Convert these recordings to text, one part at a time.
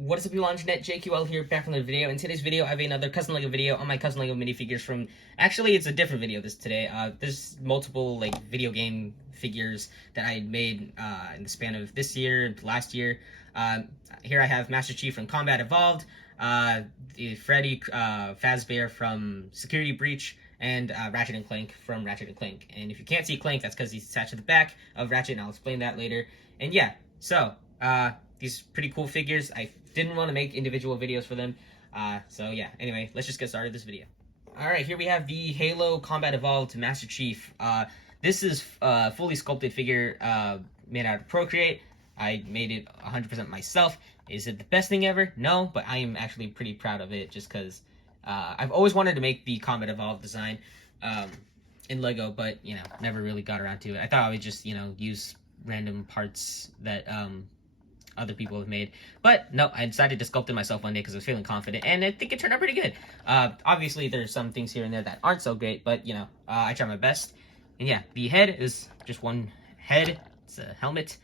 What is up, people? I'm Jeanette, JQL here, back from the video. In today's video, I have another custom LEGO video on my custom LEGO minifigures from... Actually, it's a different video this today. There's multiple, like, video game figures that I made in the span of this year, last year. Here I have Master Chief from Combat Evolved, the Freddy, Fazzbear from Security Breach, and Ratchet Clank from Ratchet Clank. And if you can't see Clank, that's because he's attached to the back of Ratchet, and I'll explain that later. And yeah, so... these pretty cool figures. I didn't want to make individual videos for them. So yeah, anyway, let's just get started this video. Alright, here we have the Halo Combat Evolved Master Chief. This is a fully sculpted figure made out of Procreate. I made it 100% myself. Is it the best thing ever? No, but I am actually pretty proud of it just because I've always wanted to make the Combat Evolved design in LEGO, but, you know, never really got around to it. I thought I would just, you know, use random parts that other people have made, but no, I decided to sculpt it myself one day because I was feeling confident, and I think it turned out pretty good. Obviously there's some things here and there that aren't so great, but you know, I try my best. And yeah, the head is just one head. It's a helmet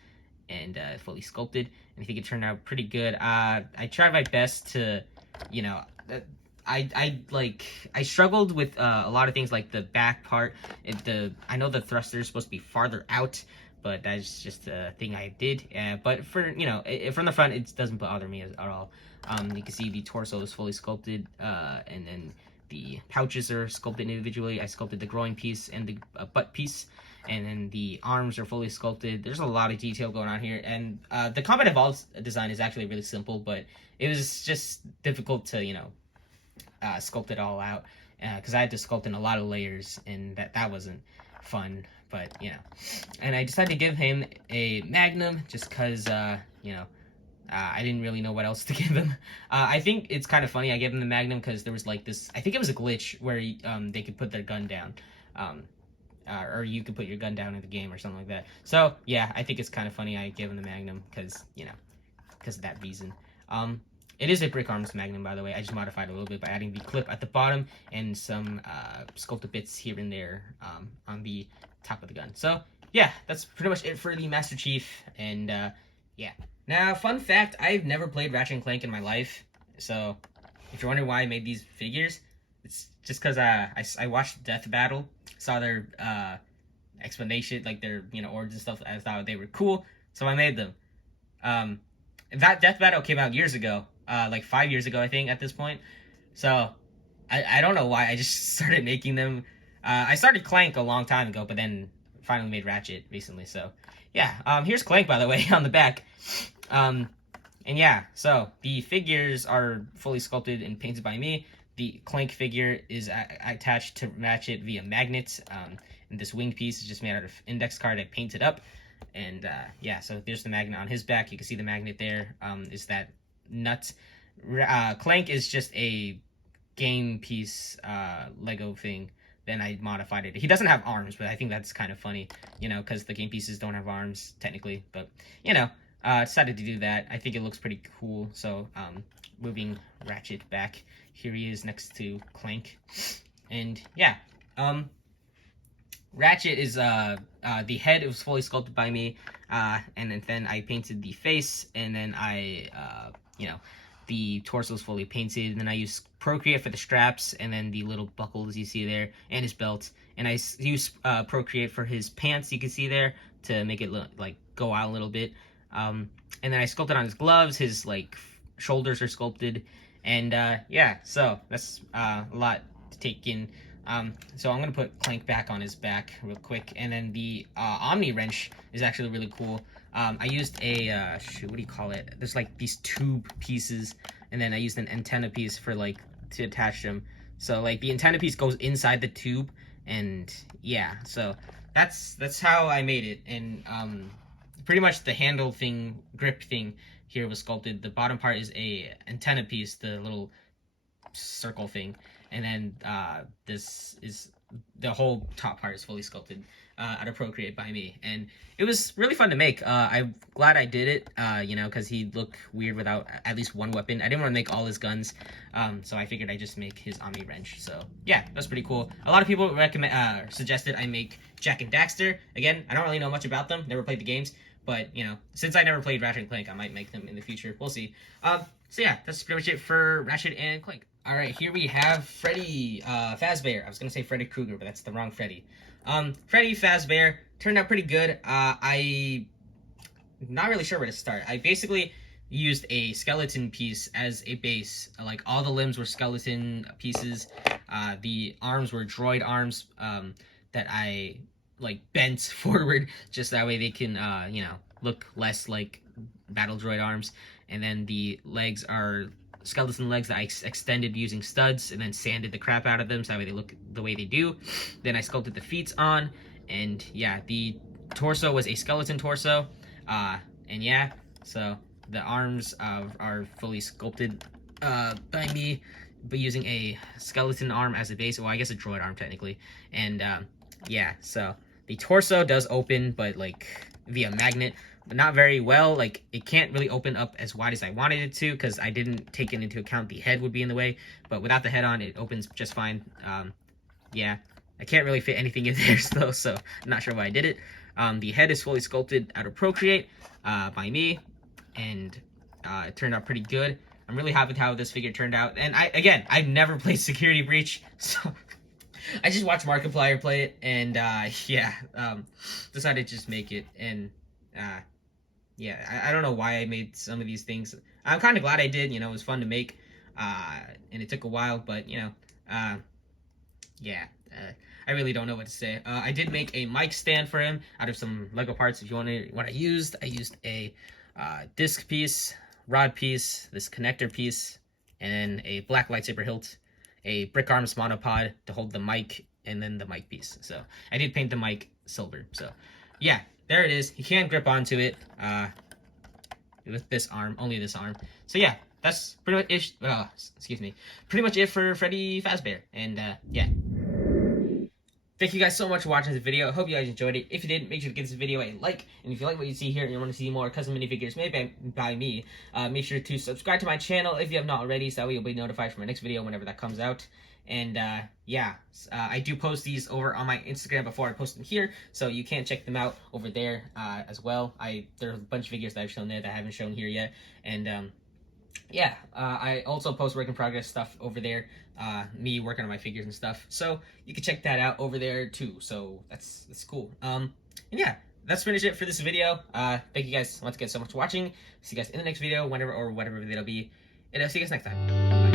and fully sculpted, and I think it turned out pretty good. I tried my best to, you know, I struggled with a lot of things like the back part. I know the thruster is supposed to be farther out, but that's just a thing I did. But for, you know, from the front, it doesn't bother me at all. You can see the torso is fully sculpted, and then the pouches are sculpted individually. I sculpted the groin piece and the butt piece, and then the arms are fully sculpted. There's a lot of detail going on here, and the Combat Evolved design is actually really simple, but it was just difficult to, you know, sculpt it all out, because I had to sculpt in a lot of layers, and that wasn't fun. But, you know, and I decided to give him a Magnum just because, you know, I didn't really know what else to give him. I think it's kind of funny I gave him the Magnum because there was like this, I think it was a glitch where they could put their gun down, or you could put your gun down in the game or something like that. So yeah, I think it's kind of funny I gave him the Magnum because, you know, because of that reason. It is a Brick Arms Magnum, by the way. I just modified it a little bit by adding the clip at the bottom and some sculpted bits here and there on the top of the gun. So yeah, that's pretty much it for the Master Chief. And yeah. Now, fun fact, I've never played Ratchet Clank in my life. So if you're wondering why I made these figures, it's just because I watched Death Battle, saw their explanation, like their, you know, origin stuff. I thought they were cool, so I made them. That Death Battle came out years ago. Like 5 years ago, I think, at this point. So, I don't know why I just started making them. I started Clank a long time ago, but then finally made Ratchet recently, so, yeah. Here's Clank, by the way, on the back. And yeah, so, the figures are fully sculpted and painted by me. The Clank figure is attached to Ratchet via magnets, and this wing piece is just made out of index card I painted up. And, yeah, so there's the magnet on his back. You can see the magnet there, is that nuts. Clank is just a game piece Lego thing. Then I modified it. He doesn't have arms, but I think that's kind of funny, you know, because the game pieces don't have arms technically. But, you know, decided to do that. I think it looks pretty cool. So moving Ratchet back, here he is next to Clank. And yeah, Ratchet is the head. It was fully sculpted by me, and then I painted the face, and then you know, the torso is fully painted, and then I used Procreate for the straps, and then the little buckles you see there, and his belt, and I used Procreate for his pants, you can see there, to make it look like go out a little bit, and then I sculpted on his gloves. His like shoulders are sculpted, and yeah, so that's a lot to take in. So I'm gonna put Clank back on his back real quick, and then the Omni wrench is actually really cool. I used a shoot, what do you call it? There's like these tube pieces, and then I used an antenna piece for like to attach them. So like the antenna piece goes inside the tube, and yeah, so that's how I made it. And pretty much the handle thing, grip thing here was sculpted. The bottom part is a antenna piece, the little circle thing, and then this is the whole top part is fully sculpted out of Procreate by me, and it was really fun to make. I'm glad I did it, you know, because he'd look weird without at least one weapon. I didn't want to make all his guns, so I figured I'd just make his Omni wrench. So yeah, that's pretty cool. A lot of people suggested I make Jak and Daxter. Again, I don't really know much about them, never played the games, But, you know, since I never played Ratchet and Clank, I might make them in the future. We'll see. So yeah, that's pretty much it for Ratchet and Clank. Alright, here we have Freddy, Fazzbear. I was gonna say Freddy Krueger, but that's the wrong Freddy. Freddy Fazzbear turned out pretty good. I'm not really sure where to start. I basically used a skeleton piece as a base. Like, all the limbs were skeleton pieces. The arms were droid arms, that I, like, bent forward, just that way they can, you know, look less like battle droid arms. And then the legs are skeleton legs that I extended using studs and then sanded the crap out of them so that way they look the way they do. Then I sculpted the feet on, and yeah, the torso was a skeleton torso. And yeah, so the arms are fully sculpted by me, but using a skeleton arm as a base. Well, I guess a droid arm technically. And yeah, so the torso does open, but like via magnet, but not very well. Like, it can't really open up as wide as I wanted it to because I didn't take it into account the head would be in the way. But without the head on, it opens just fine. Yeah, I can't really fit anything in there though, so I'm not sure why I did it. The head is fully sculpted out of Procreate by me, and it turned out pretty good. I'm really happy with how this figure turned out. And I've never played Security Breach, so I just watched Markiplier play it, and yeah, decided to just make it. And yeah, I don't know why I made some of these things. I'm kind of glad I did. You know, it was fun to make, and it took a while, but you know, yeah. I really don't know what to say. I did make a mic stand for him out of some Lego parts. If you want to, what I used a disc piece, rod piece, this connector piece, and then a black lightsaber hilt, a brick arms monopod to hold the mic, and then the mic piece. So I did paint the mic silver. So yeah, there it is. You can grip onto it with this arm, only this arm. So yeah, that's pretty much it. Excuse me, pretty much it for Freddy Fazzbear. And yeah. Thank you guys so much for watching this video. I hope you guys enjoyed it. If you did, make sure to give this video a like. And if you like what you see here and you want to see more custom minifigures made by me, make sure to subscribe to my channel if you have not already, so that way you'll be notified for my next video whenever that comes out. And yeah, I do post these over on my Instagram before I post them here, so you can check them out over there as well. There are a bunch of figures that I've shown there that I haven't shown here yet. And yeah, I also post work in progress stuff over there, me working on my figures and stuff, so you can check that out over there too. So that's cool. And yeah, that's pretty much it for this video. Thank you guys once again so much for watching. See you guys in the next video, whenever or whatever it'll be, and I'll see you guys next time.